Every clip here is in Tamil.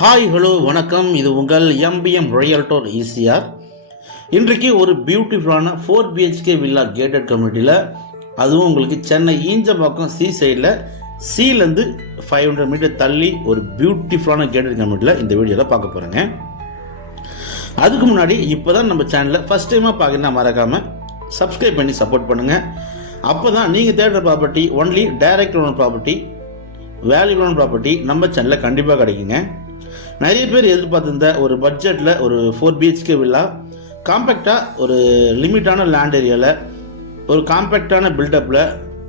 ஹாய் ஹலோ வணக்கம். இது உங்கள் எம்பிஎம் ரியல்டோர் ஈசிஆர். இன்றைக்கு ஒரு பியூட்டிஃபுல்லான 4 BHK வில்லா கேட்டட் கம்யூனிட்டியில், அதுவும் உங்களுக்கு சென்னை ஈஞ்சம்பாக்கம் சி சைடில் சீலேருந்து 500 மீட்டர் தள்ளி ஒரு பியூட்டிஃபுல்லான கேட்டட் கம்யூனிட்டியில் இந்த வீடியோவில் பார்க்க போகிறேங்க. அதுக்கு முன்னாடி இப்போ தான் நம்ம சேனலில் ஃபஸ்ட் டைமாக பார்க்கணுன்னா மறக்காமல் சப்ஸ்கிரைப் பண்ணி சப்போர்ட் பண்ணுங்கள். அப்போ தான் நீங்கள் தேடுற property only direct loan property, வேல்யூபிளான ப்ராப்பர்ட்டி நம்ம சேனலில் கண்டிப்பாக கிடைக்குங்க. நிறைய பேர் எதிர்பார்த்திருந்த ஒரு பட்ஜெட்டில் ஒரு 4 BHK வில்லா, காம்பேக்டாக ஒரு லிமிட்டான லேண்ட் ஏரியாவில் ஒரு காம்பேக்டான பில்டப்பில்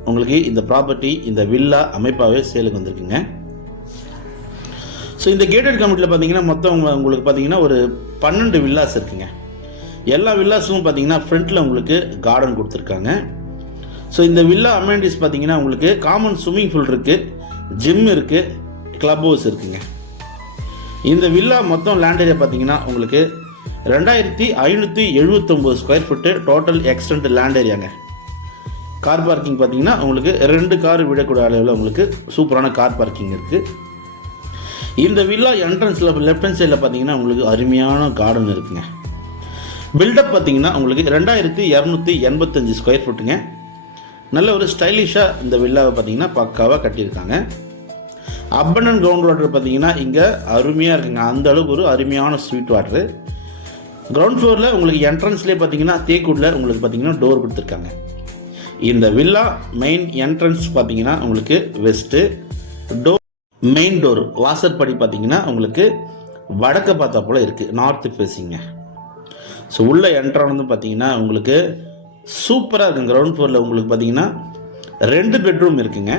உங்களுக்கு இந்த ப்ராப்பர்ட்டி, இந்த வில்லா அமைப்பாகவே சேலுக்கு வந்திருக்குங்க. ஸோ இந்த கேட்டட் கம்யூனிட்டியில் பார்த்தீங்கன்னா மொத்தம் உங்களுக்கு பார்த்தீங்கன்னா ஒரு 12 வில்லாஸ் இருக்குங்க. எல்லா வில்லாஸும் பார்த்தீங்கன்னா ஃப்ரண்ட்டில் உங்களுக்கு கார்டன் கொடுத்துருக்காங்க. ஸோ இந்த வில்லா அமெனிட்டிஸ் பார்த்தீங்கன்னா உங்களுக்கு காமன் ஸ்விம்மிங் பூல் இருக்குது, ஜிம் இருக்குது, கிளப் ஹவுஸ் இருக்குங்க. இந்த வில்லா மொத்தம் லேண்ட் ஏரியா பார்த்தீங்கன்னா உங்களுக்கு 2579 square feet total extent land ஏரியாங்க. கார் பார்க்கிங் பார்த்தீங்கன்னா உங்களுக்கு 2 கார் விடக்கூடிய அளவில் உங்களுக்கு சூப்பரான கார் பார்க்கிங் இருக்குது. இந்த வில்லா என்ட்ரன்ஸில் லெஃப்ட் ஹேண்ட் சைடில் பார்த்தீங்கன்னா உங்களுக்கு அருமையான கார்டன் இருக்குங்க. பில்டப் பார்த்தீங்கன்னா உங்களுக்கு 2285 ஸ்கொயர் ஃபீட்டுங்க. நல்ல ஒரு ஸ்டைலிஷாக இந்த வில்லாவை பார்த்தீங்கன்னா பக்காவாக கட்டியிருக்காங்க. அபண்டன்ட் கிரவுண்ட் வாட்டர் பார்த்தீங்கன்னா இங்கே அருமையாக இருக்குங்க. அந்த அளவுக்கு ஒரு அருமையான ஸ்வீட் வாட்டரு. கிரவுண்ட் ஃப்ளோரில் உங்களுக்கு என்ட்ரன்ஸ்லேயே பார்த்தீங்கன்னா தேக்குடில் உங்களுக்கு பார்த்தீங்கன்னா டோர் கொடுத்துருக்காங்க. இந்த வில்லா மெயின் என்ட்ரன்ஸ் பார்த்தீங்கன்னா உங்களுக்கு வெஸ்ட்டு டோர், மெயின் டோர் வாசற்படி பார்த்தீங்கன்னா உங்களுக்கு வடக்க பார்த்தா போல் இருக்குது, நார்த்து ஃபேஸிங்க. ஸோ உள்ள என்ட்ரானது பார்த்தீங்கன்னா உங்களுக்கு சூப்பராக இருக்குங்க. கிரவுண்ட் ஃப்ளோரில் உங்களுக்கு பார்த்தீங்கன்னா 2 பெட்ரூம் இருக்குங்க.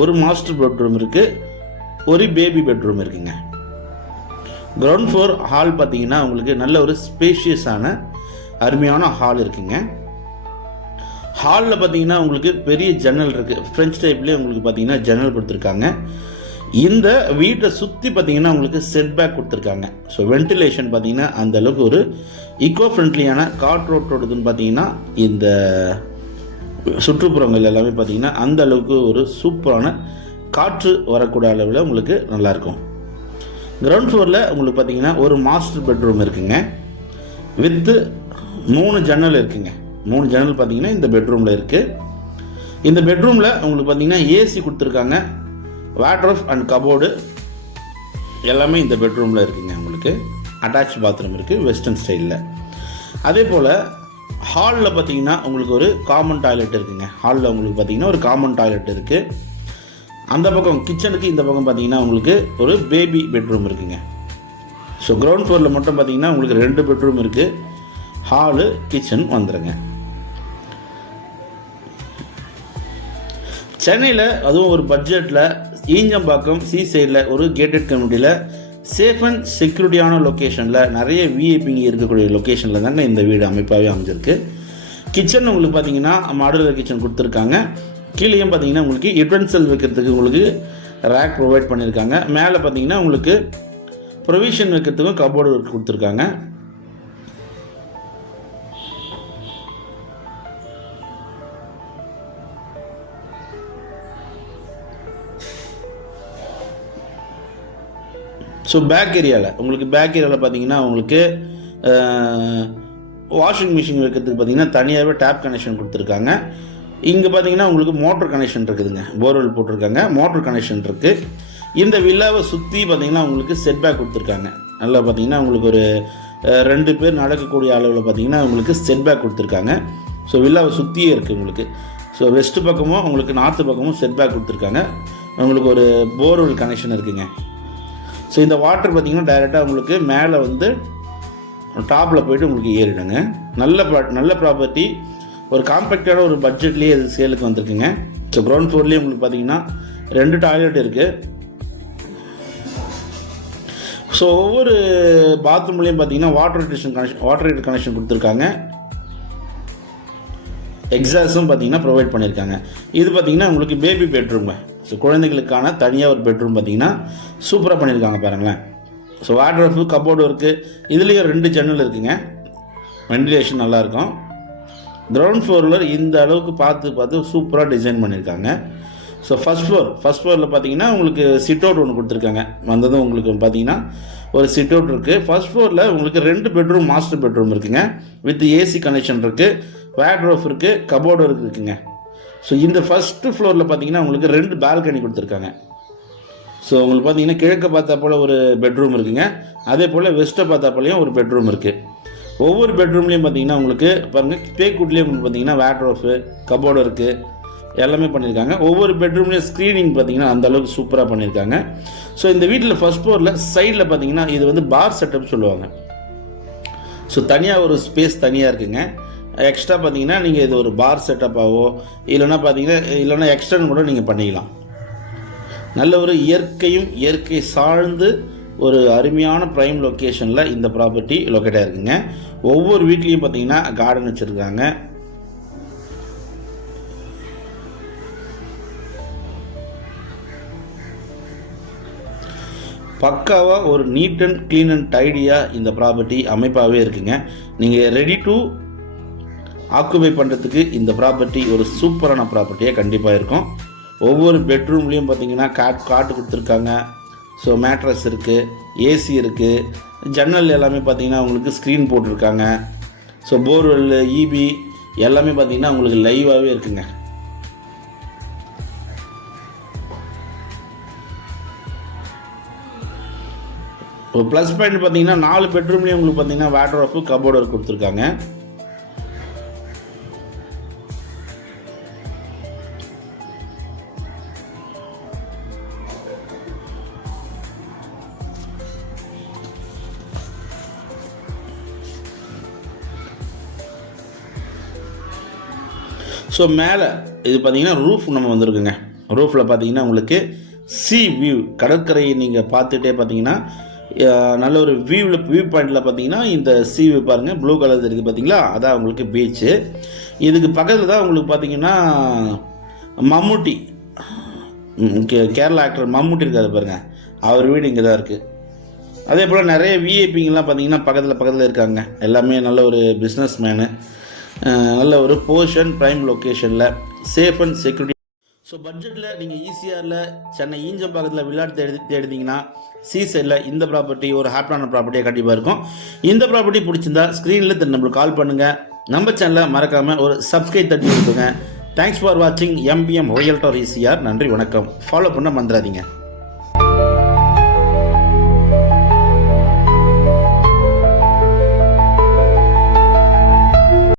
ஒரு மாஸ்டர் பெட்ரூம் இருக்குது, ஒரு பேபி பெட்ரூம் இருக்குங்க. கிரவுண்ட் ஃப்ளோர் ஹால் பார்த்தீங்கன்னா உங்களுக்கு நல்ல ஒரு ஸ்பேஷியஸான அருமையான ஹால் இருக்குங்க. ஹாலில் பார்த்தீங்கன்னா உங்களுக்கு பெரிய ஜன்னல் இருக்குது. ஃப்ரெஞ்ச் டைப்லேயே உங்களுக்கு பார்த்தீங்கன்னா ஜன்னல் கொடுத்துருக்காங்க. இந்த வீட்டை சுற்றி பார்த்தீங்கன்னா உங்களுக்கு செட் பேக் கொடுத்துருக்காங்க. ஸோ வென்டிலேஷன் பார்த்தீங்கன்னா அந்த அளவுக்கு ஒரு ஈக்கோ ஃப்ரெண்ட்லியான காற்றோட்டோடுதுன்னு பார்த்தீங்கன்னா இந்த சுற்றுப்புறங்கள் எல்லாமே பார்த்தீங்கன்னா அந்த அளவுக்கு ஒரு சூப்பரான காற்று வரக்கூடிய அளவில் உங்களுக்கு நல்லாயிருக்கும். கிரவுண்ட் ஃப்ளோரில் உங்களுக்கு பார்த்தீங்கன்னா ஒரு மாஸ்டர் பெட்ரூம் இருக்குங்க. வித்து 3 ஜன்னல் இருக்குங்க. 3 ஜன்னல் பார்த்தீங்கன்னா இந்த பெட்ரூமில் இருக்குது. இந்த பெட்ரூமில் உங்களுக்கு பார்த்தீங்கன்னா ஏசி கொடுத்துருக்காங்க. வாட்ரோப் அண்ட் கபோர்டு எல்லாமே இந்த பெட்ரூமில் இருக்குங்க. உங்களுக்கு அட்டாச் பாத்ரூம் இருக்குது வெஸ்டர்ன் ஸ்டைலில். அதே போல் ஹாலில் பார்த்தீங்கன்னா உங்களுக்கு ஒரு காமன் டாய்லெட் இருக்குங்க. ஹாலில் உங்களுக்கு பார்த்தீங்கன்னா ஒரு காமன் டாய்லெட் இருக்குது. அந்த பக்கம் கிச்சனுக்கு இந்த பக்கம் பார்த்தீங்கன்னா உங்களுக்கு ஒரு பேபி பெட்ரூம் இருக்குங்க. ஸோ கிரவுண்ட் ஃப்ளோரில் மட்டும் பார்த்தீங்கன்னா உங்களுக்கு 2 பெட்ரூம் இருக்குது. ஹாலு கிச்சன் வந்துடுங்க. சென்னையில் அதுவும் ஒரு பட்ஜெட்டில் ஈஞ்சம்பாக்கம் சி சைடில் ஒரு கேட்டட் கம்யூனிட்டியில் சேஃப் அண்ட் செக்யூரிட்டியான லொக்கேஷனில் நிறைய விஐபிங்க இருக்கக்கூடிய லொக்கேஷனில் தாங்க இந்த வீடு அமைப்பாகவே அமைஞ்சிருக்கு. கிச்சன் உங்களுக்கு பார்த்தீங்கன்னா மாடுலர் கிச்சன் கொடுத்துருக்காங்க. கீழேயும் பார்த்தீங்கன்னா உங்களுக்கு யுட்டென்சில் வைக்கிறதுக்கு உங்களுக்கு ரேக் ப்ரொவைட் பண்ணியிருக்காங்க. மேலே பார்த்தீங்கன்னா உங்களுக்கு ப்ரொவிஷன் வைக்கிறதுக்கும் கபோர்டு கொடுத்துருக்காங்க. ஸோ பேக் ஏரியாவில் பார்த்தீங்கன்னா உங்களுக்கு வாஷிங் மிஷின் வைக்கிறதுக்கு பார்த்தீங்கன்னா தனியாகவே டேப் கனெக்ஷன் கொடுத்துருக்காங்க. இங்கே பார்த்தீங்கன்னா உங்களுக்கு மோட்டர் கனெக்ஷன் இருக்குதுங்க. போர்வெல் போட்டிருக்காங்க, மோட்டர் கனெக்ஷன் இருக்குது. இந்த வில்லாவை சுற்றி பார்த்தீங்கன்னா உங்களுக்கு செட் பேக் கொடுத்துருக்காங்க. நல்லா பார்த்தீங்கன்னா உங்களுக்கு ஒரு 2 பேர் நடக்கக்கூடிய அளவில் பார்த்தீங்கன்னா உங்களுக்கு செட் பேக் கொடுத்துருக்காங்க. ஸோ வில்லாவை சுற்றியே இருக்குது உங்களுக்கு. ஸோ வெஸ்ட்டு பக்கமும் உங்களுக்கு நார்த்து பக்கமும் செட் பேக் கொடுத்துருக்காங்க. உங்களுக்கு ஒரு போர்வெல் கனெக்ஷன் இருக்குதுங்க. ஸோ இந்த வாட்டர் பார்த்திங்கன்னா டைரெக்டாக உங்களுக்கு மேலே வந்து டாப்பில் போய்ட்டு உங்களுக்கு ஏறிடுங்க. நல்ல ப்ராப்பர்ட்டி, ஒரு காம்பேக்டான ஒரு பட்ஜெட்லேயே இது சேலுக்கு வந்திருக்குங்க. ஸோ கிரவுண்ட் ஃப்ளோர்லேயே உங்களுக்கு பார்த்தீங்கன்னா 2 டாய்லெட் இருக்குது. ஸோ ஒவ்வொரு பாத்ரூம்லேயும் பார்த்தீங்கன்னா வாட்டர் ஹீட்டர் கனெக்ஷன் கொடுத்துருக்காங்க. எக்ஸாஸும் பார்த்தீங்கன்னா ப்ரொவைட் பண்ணியிருக்காங்க. இது பார்த்தீங்கன்னா உங்களுக்கு பேபி பெட்ரூம்ங்க. ஸோ குழந்தைகளுக்கான தனியாக ஒரு பெட்ரூம் பார்த்தீங்கன்னா சூப்பராக பண்ணியிருக்காங்க பாருங்களேன். ஸோ வாட்ரோப்பு கபோர்டு இருக்குது. இதுலேயும் 2 ஜன்னல் இருக்குங்க. வென்டிலேஷன் நல்லாயிருக்கும். கிரவுண்ட் ஃப்ளோரில் இந்த அளவுக்கு பார்த்து சூப்பராக டிசைன் பண்ணியிருக்காங்க. ஸோ ஃபஸ்ட் ஃப்ளோரில் பார்த்தீங்கன்னா உங்களுக்கு சிட் அவுட் ஒன்று கொடுத்துருக்காங்க. வந்ததும் உங்களுக்கு பார்த்தீங்கன்னா ஒரு சிட் அவுட் இருக்குது. ஃபஸ்ட் ஃப்ளோரில் உங்களுக்கு 2 பெட்ரூம் மாஸ்டர் பெட்ரூம் இருக்குங்க. வித் ஏசி கனெக்ஷன் இருக்குது, வார்ட்ரோப் இருக்குது, கபோர்டு இருக்குங்க. ஸோ இந்த ஃபஸ்ட்டு ஃப்ளோரில் பார்த்தீங்கன்னா உங்களுக்கு 2 பால்கனி கொடுத்துருக்காங்க. ஸோ உங்களுக்கு பார்த்தீங்கன்னா கிழக்க பார்த்தா போல் ஒரு பெட்ரூம் இருக்குங்க, அதே போல் வெஸ்ட்டை பார்த்தா போலையும் ஒரு பெட்ரூம் இருக்குது. ஒவ்வொரு பெட்ரூம்லேயும் பார்த்தீங்கன்னா உங்களுக்கு பாருங்கள் பேக்கூட்லேயும் உங்களுக்கு பார்த்தீங்கன்னா வார்ட்ரோப்பு, கபோர்டு இருக்குது, எல்லாமே பண்ணியிருக்காங்க. ஒவ்வொரு பெட்ரூம்லேயும் ஸ்க்ரீனிங் பார்த்தீங்கன்னா அந்தளவுக்கு சூப்பராக பண்ணியிருக்காங்க. ஸோ இந்த வீட்டில் ஃபஸ்ட் ஃப்ளோரில் சைடில் பார்த்தீங்கன்னா இது வந்து பார் செட்டப் சொல்லுவாங்க. ஸோ தனியாக ஒரு ஸ்பேஸ் தனியாக இருக்குங்க. எக்ஸ்ட்ரா பார்த்தீங்கன்னா நீங்கள் இது ஒரு பார் செட்டப்பாகவோ இல்லைன்னா எக்ஸ்டர்ன் கூட நீங்கள் பண்ணிக்கலாம். நல்ல ஒரு இயற்கை சார்ந்து ஒரு அருமையான ப்ரைம் லொக்கேஷனில் இந்த ப்ராப்பர்ட்டி லொக்கேட்டாக இருக்குங்க. ஒவ்வொரு வீட்லேயும் பார்த்தீங்கன்னா கார்டன் வச்சுருக்காங்க. பக்காவாக ஒரு நீட் அண்ட் க்ளீன் அண்ட் டைடியாக இந்த ப்ராப்பர்ட்டி அமைப்பாகவே இருக்குங்க. நீங்கள் ரெடி டு ஆக்குபை பண்ணுறதுக்கு இந்த ப்ராப்பர்ட்டி ஒரு சூப்பரான ப்ராப்பர்ட்டியாக கண்டிப்பாக இருக்கும். ஒவ்வொரு பெட்ரூம்லேயும் பார்த்தீங்கன்னா காட்டு கொடுத்துருக்காங்க. ஸோ மேட்ரஸ் இருக்குது, ஏசி இருக்குது, ஜன்னல் எல்லாமே பார்த்தீங்கன்னா உங்களுக்கு ஸ்க்ரீன் போட்டிருக்காங்க. ஸோ போர்வெல், இபி எல்லாமே பார்த்தீங்கன்னா உங்களுக்கு லைவாகவே இருக்குங்க. ஒரு ப்ளஸ் பாயிண்ட் பார்த்தீங்கன்னா 4 பெட்ரூம்லேயும் உங்களுக்கு பார்த்தீங்கன்னா வார்ட்ரோப், கபோர்டு கொடுத்துருக்காங்க. ஸோ மேலே இது பார்த்தீங்கன்னா ரூஃப் நம்ம வந்திருக்குங்க. ரூஃபில் பார்த்தீங்கன்னா உங்களுக்கு சி வியூ, கடற்கரையை நீங்கள் பார்த்துட்டே பார்த்தீங்கன்னா நல்ல ஒரு வியூ பாயிண்டில் பார்த்தீங்கன்னா இந்த சி வியூ பாருங்கள், ப்ளூ கலர் இருக்குது பார்த்தீங்களா, அதான் உங்களுக்கு பீச்சு. இதுக்கு பக்கத்தில் தான் உங்களுக்கு பார்த்தீங்கன்னா மம்முட்டி, கேரளா ஆக்டர் மம்முட்டி இருக்காரு பாருங்கள், அவர் வீடு இங்கே தான் இருக்குது. அதே போல் நிறைய விஐபிங்கெலாம் பார்த்தீங்கன்னா பக்கத்தில் இருக்காங்க. எல்லாமே நல்ல ஒரு பிஸ்னஸ் மேனு, நல்ல ஒரு போர்ஷன் ப்ரைம் லொக்கேஷனில், சேஃப் அண்ட் செக்யூரிட்டி. ஸோ பட்ஜெட்டில் நீங்கள் ஈசிஆரில் சென்னை ஈஞ்சம்பாக்கத்தில் விளையாட்டு தேடிங்கன்னா சி சைடில் இந்த ப்ராப்பர்ட்டி ஒரு ஹாப்பியான ப்ராப்பர்ட்டியாக கண்டிப்பாக இருக்கும். இந்த ப்ராப்பர்ட்டி பிடிச்சிருந்தா ஸ்க்ரீனில் நம்மளுக்கு கால் பண்ணுங்கள். நம்ம சேனலை மறக்காமல் ஒரு சப்ஸ்கிரைப் தட்டி கொடுங்க. தேங்க்ஸ் ஃபார் வாட்சிங் MPM ரியல்டர் ஈசிஆர். நன்றி, வணக்கம். ஃபாலோ பண்ண மறந்துடாதீங்க.